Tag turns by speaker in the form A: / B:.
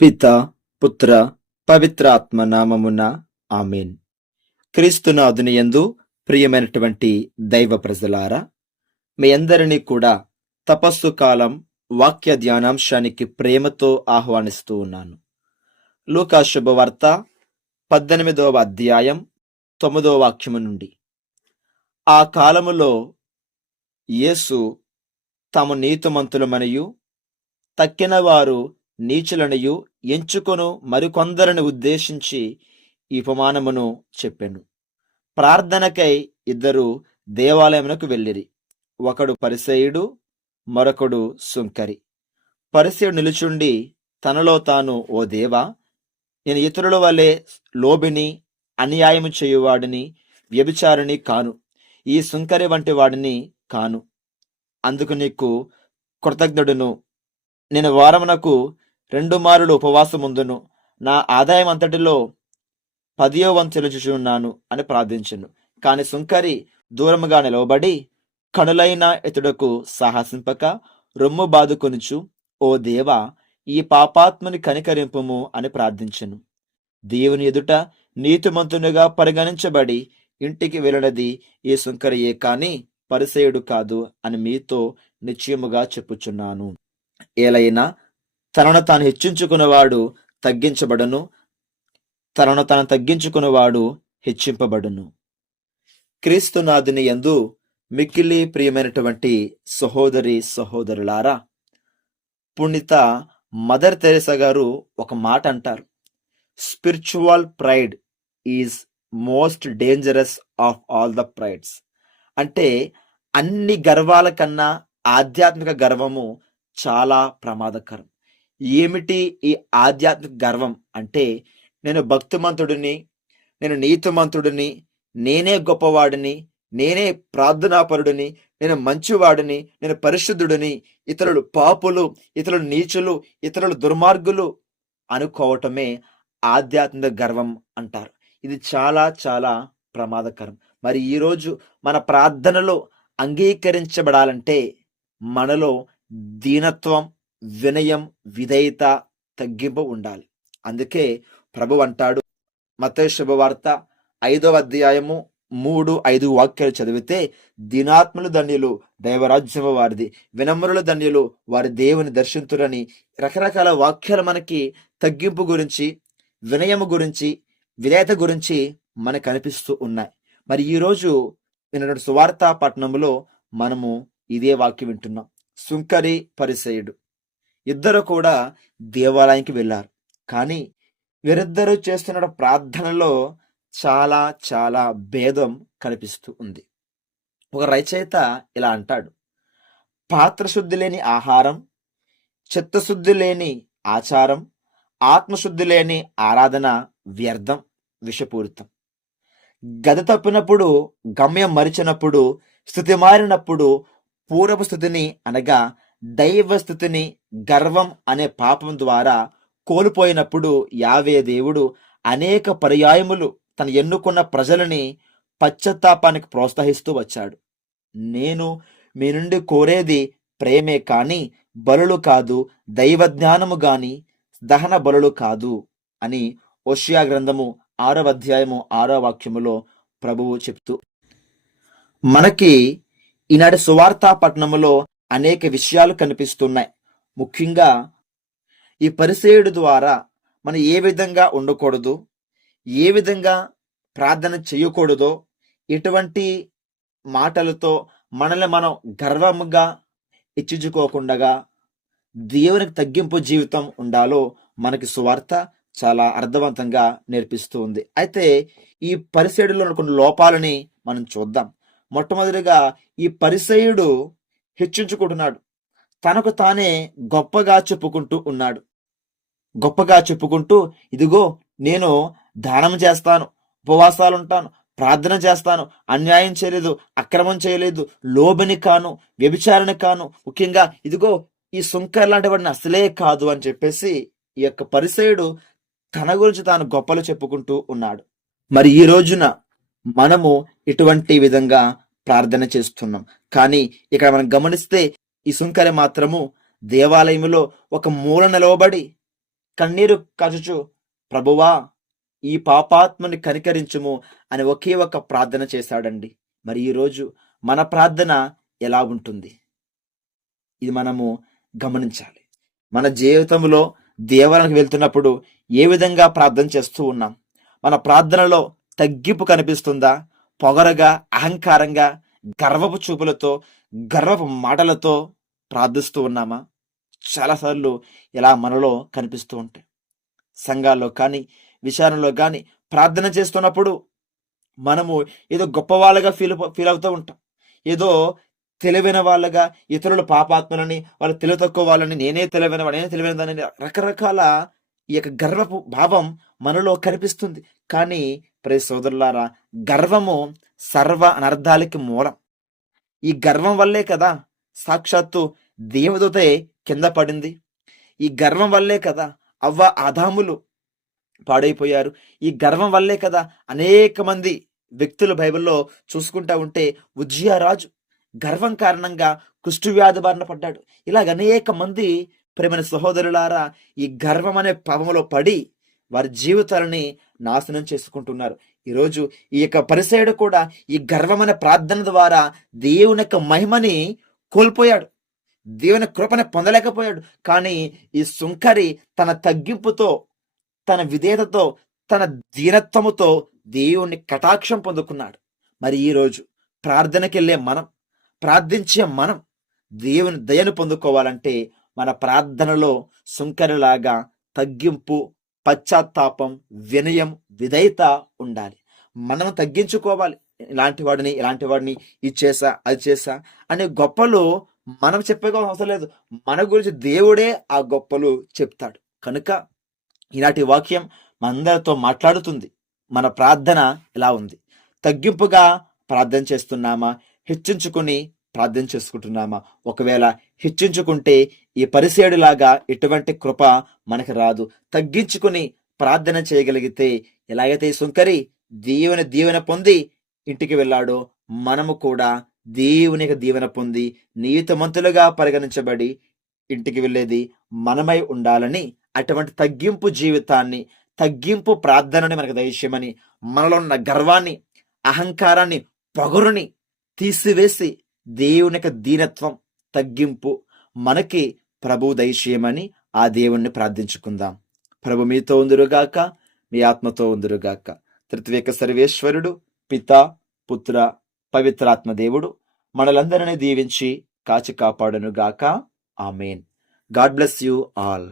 A: పిత పుత్ర పవిత్రాత్మ నామమున ఆమెన్. క్రీస్తునాథుని ఎందు ప్రియమైనటువంటి దైవ ప్రజలారా మీ అందరినీ కూడా తపస్సు కాలం వాక్య ధ్యానాంశానికి ప్రేమతో ఆహ్వానిస్తూ ఉన్నాను. లూకా శుభవార్త పద్దెనిమిదవ అధ్యాయం తొమ్మిదవ వాక్యము నుండి. ఆ కాలములో యేసు తాము నీతిమంతులమనియు తక్కిన వారు నీచులనియు ఎంచుకొను మరికొందరిని ఉద్దేశించి ఈ ఉపమానమును చెప్పాను. ప్రార్థనకై ఇద్దరు దేవాలయమునకు వెళ్ళిరి. ఒకడు పరిసయుడు మరొకడు సుంకరి. పరిసయుడు నిలుచుండి తనలో తాను ఓ దేవా నేను ఇతరుల వలె లోబిని అన్యాయము చేయువాడిని వ్యభిచారిని కాను. ఈ సుంకరి వంటి వాడిని కాను. అందుకు నీకు కృతజ్ఞుడును. నేను వారమునకు రెండు మారులు ఉపవాసముందును. నా ఆదాయం అంతటిలో పదియో వంతు చెల్లించుచున్నాను అని ప్రార్థించను. కాని సుంకరి దూరముగా నిలవబడి కనులైన ఇతడుకు సాహసింపక రొమ్ము బాదుకొనుచు ఓ దేవా ఈ పాపాత్మని కనికరింపుము అని ప్రార్థించెను. దేవుని ఎదుట నీతిమంతునిగా పరిగణించబడి ఇంటికి వెళ్ళినది ఈ సుంకరియే కాని పరిసేయుడు కాదు అని మీతో నిశ్చయముగా చెప్పుచున్నాను. ఏలైనా తనను తాను హెచ్చించుకున్నవాడు తగ్గించబడను. తనను తాను తగ్గించుకున్నవాడు హెచ్చింపబడును. క్రీస్తునాథుని యందు మిక్కిలి ప్రియమైనటువంటి సహోదరి సహోదరులారా పుణిత మదర్ తెరెసా గారు ఒక మాట అంటారు. Spiritual pride is most dangerous of all the prides. అంటే అన్ని గర్వాల కన్నా ఆధ్యాత్మిక గర్వము చాలా ప్రమాదకరం. ఏమిటి ఈ ఆధ్యాత్మిక గర్వం? అంటే నేను భక్తిమంతుడిని నేను నీతిమంతుడిని నేనే గొప్పవాడిని నేనే ప్రార్థనాపరుడిని నేను మంచివాడిని నేను పరిశుద్ధుడిని ఇతరులు పాపులు ఇతరులు నీచులు ఇతరులు దుర్మార్గులు అనుకోవటమే ఆధ్యాత్మిక గర్వం అంటారు. ఇది చాలా చాలా ప్రమాదకరం. మరి ఈరోజు మన ప్రార్థనలో అంగీకరించబడాలంటే మనలో దీనత్వం వినయం విధేయత తగ్గింపు ఉండాలి. అందుకే ప్రభు అంటాడు మత శుభవార్త ఐదవ అధ్యాయము మూడు ఐదు వాక్యాలు చదివితే దినాత్మల ధన్యులు దైవరాజ్యం వారిది వినమ్రుల ధన్యులు వారి దేవుని దర్శింతురని రకరకాల వాక్యాలు మనకి తగ్గింపు గురించి వినయము గురించి విధేయత గురించి మనకు కనిపిస్తూ ఉన్నాయి. మరి ఈరోజు వినటువంటి సువార్త పట్టణంలో మనము ఇదే వాక్యం వింటున్నాం. సుంకరి పరిసయుడు. ఇద్దరు కూడా దేవాలయానికి వెళ్ళారు. కానీ వీరిద్దరూ చేస్తున్న ప్రార్థనలో చాలా చాలా భేదం కనిపిస్తూ ఉంది. ఒక రచయిత ఇలా అంటాడు. పాత్రశుద్ధి లేని ఆహారం చిత్తశుద్ధి లేని ఆచారం ఆత్మశుద్ధి లేని ఆరాధన వ్యర్థం విషపూరితం. గద తప్పినప్పుడు గమ్యం మరిచినప్పుడు స్థితి మారినప్పుడు పూర్వపు స్థితిని అనగా దైవ స్థితిని గర్వం అనే పాపం ద్వారా కోల్పోయినప్పుడు యావే దేవుడు అనేక పర్యాయములు తను ఎన్నుకున్న ప్రజలని పశ్చాత్తాపానికి ప్రోత్సహిస్తూ వచ్చాడు. నేను మీ నుండి కోరేది ప్రేమే కానీ బలులు కాదు దైవ జ్ఞానము గాని దహన బలులు కాదు అని ఓషియా గ్రంథము ఆరవ అధ్యాయము ఆరో వాక్యములో ప్రభువు చెప్తూ మనకి ఈనాటి సువార్తా పట్టణములో అనేక విషయాలు కనిపిస్తున్నాయి. ముఖ్యంగా ఈ పరిసేయుడు ద్వారా మనం ఏ విధంగా ఉండకూడదు ఏ విధంగా ప్రార్థన చేయకూడదో ఎటువంటి మాటలతో మనల్ని మనం గర్వంగా ఇచ్చించుకోకుండా దేవునికి తగ్గింపు జీవితం ఉండాలో మనకి సువార్త చాలా అర్థవంతంగా నేర్పిస్తూ ఉంది అయితే ఈ పరిసేయుడులో కొన్ని లోపాలని మనం చూద్దాం. మొట్టమొదటిగా ఈ పరిసయుడు హెచ్చించుకుంటున్నాడు. తనకు తానే గొప్పగా చెప్పుకుంటూ ఉన్నాడు. గొప్పగా చెప్పుకుంటూ ఇదిగో నేను దానం చేస్తాను ఉపవాసాలు ఉంటాను ప్రార్థన చేస్తాను అన్యాయం చేయలేదు అక్రమం చేయలేదు లోబని కాను వ్యభిచారణ కాను ముఖ్యంగా ఇదిగో ఈ సుంకర్ లాంటి వాడిని అసలే కాదు అని చెప్పేసి ఈ యొక్క పరిసయుడు తన గురించి తాను గొప్పలు చెప్పుకుంటూ ఉన్నాడు. మరి ఈ రోజున మనము ఇటువంటి విధంగా ప్రార్థన చేస్తున్నాం. కానీ ఇక్కడ మనం గమనిస్తే ఈ సుంకరి మాత్రము దేవాలయంలో ఒక మూల నిలవబడి కన్నీరు కచుచు ప్రభువా ఈ పాపాత్మని కనికరించుము అని ఒకే ఒక ప్రార్థన చేశాడండి. మరి ఈరోజు మన ప్రార్థన ఎలా ఉంటుంది? ఇది మనము గమనించాలి. మన జీవితంలో దేవాలయానికి వెళ్తున్నప్పుడు ఏ విధంగా ప్రార్థన చేస్తూ ఉన్నాం? మన ప్రార్థనలో తగ్గింపు కనిపిస్తుందా? పొగరగా అహంకారంగా గర్వపు చూపులతో గర్వపు మాటలతో ప్రార్థిస్తూ ఉన్నామా? చాలాసార్లు ఇలా మనలో కనిపిస్తూ ఉంటాయి. సంఘాల్లో కానీ విచారణలో కానీ ప్రార్థన చేస్తున్నప్పుడు మనము ఏదో గొప్పవాళ్ళగా ఫీల్ ఫీల్ అవుతూ ఉంటాం. ఏదో తెలివైన వాళ్ళగా ఇతరుల పాపాత్మలని వాళ్ళు తెలివి తక్కువ వాళ్ళని నేనే తెలివైన వాడు నేనే తెలివైన దాని రకరకాల ఈ యొక్క గర్వపు భావం మనలో కనిపిస్తుంది. కానీ ప్రే సోదరులారా గర్వము సర్వ అనర్థాలకి మూలం. ఈ గర్వం వల్లే కదా సాక్షాత్తు దేవదూతే కింద పడింది. ఈ గర్వం వల్లే కదా అవ్వ ఆదాములు పాడైపోయారు. ఈ గర్వం వల్లే కదా అనేక మంది వ్యక్తులు బైబిల్లో చూసుకుంటా ఉంటే ఉజ్జియా రాజు గర్వం కారణంగా కుష్ఠవ్యాధి బారిన పడ్డాడు. ఇలాగ అనేక మంది ప్రేమైన సహోదరులారా ఈ గర్వం అనే పవములో పడి వారి జీవితాలని నాశనం చేసుకుంటున్నారు. ఈరోజు ఈ యొక్క పరిసయుడు కూడా ఈ గర్వమైన ప్రార్థన ద్వారా దేవుని యొక్క మహిమని కోల్పోయాడు. దేవుని కృపను పొందలేకపోయాడు. కానీ ఈ సుంకరి తన తగ్గింపుతో తన విధేయతతో తన దీనత్వముతో దేవుణ్ణి కటాక్షం పొందుకున్నాడు. మరి ఈరోజు ప్రార్థనకెళ్ళే మనం ప్రార్థించే మనం దేవుని దయను పొందుకోవాలంటే మన ప్రార్థనలో సుంకరిలాగా తగ్గింపు పశ్చాత్తాపం వినయం విధేయత ఉండాలి. మనం తగ్గించుకోవాలి. ఇలాంటి వాడిని ఇలాంటి వాడిని ఇది చేసా అది చేసా అనే గొప్పలు మనం చెప్పేకోవాల్సిన అవసరం లేదు. మన గురించి దేవుడే ఆ గొప్పలు చెప్తాడు. కనుక ఇలాంటి వాక్యం మనందరితో మాట్లాడుతుంది. మన ప్రార్థన ఇలా ఉంది. తగ్గింపుగా ప్రార్థన చేస్తున్నామా? హెచ్చించుకుని ప్రార్థన చేసుకుంటున్నామా? ఒకవేళ హెచ్చించుకుంటే ఈ పరిసేడులాగా ఎటువంటి కృప మనకు రాదు. తగ్గించుకుని ప్రార్థన చేయగలిగితే ఎలాగైతే ఈ సుంకరి దేవుని దీవెన పొంది ఇంటికి వెళ్ళాడో మనము కూడా దేవుని దీవెన పొంది నీతమంతులుగా పరిగణించబడి ఇంటికి వెళ్ళేది మనమై ఉండాలని అటువంటి తగ్గింపు జీవితాన్ని తగ్గింపు ప్రార్థనని మనకు దయచేయమని మనలో ఉన్న గర్వాన్ని అహంకారాన్ని పొగరుని తీసివేసి దేవుని యొక్క దీనత్వం తగ్గింపు మనకి ప్రభు దయచేయమని ఆ దేవుణ్ణి ప్రార్థించుకుందాం. ప్రభు మీతో ఉందిరుగాక మీ ఆత్మతో ఉందిరుగాక. తృతీయక సర్వేశ్వరుడు పిత పుత్ర పవిత్రాత్మ దేవుడు మనలందరినీ దీవించి కాచి కాపాడును గాక amen. God bless you all.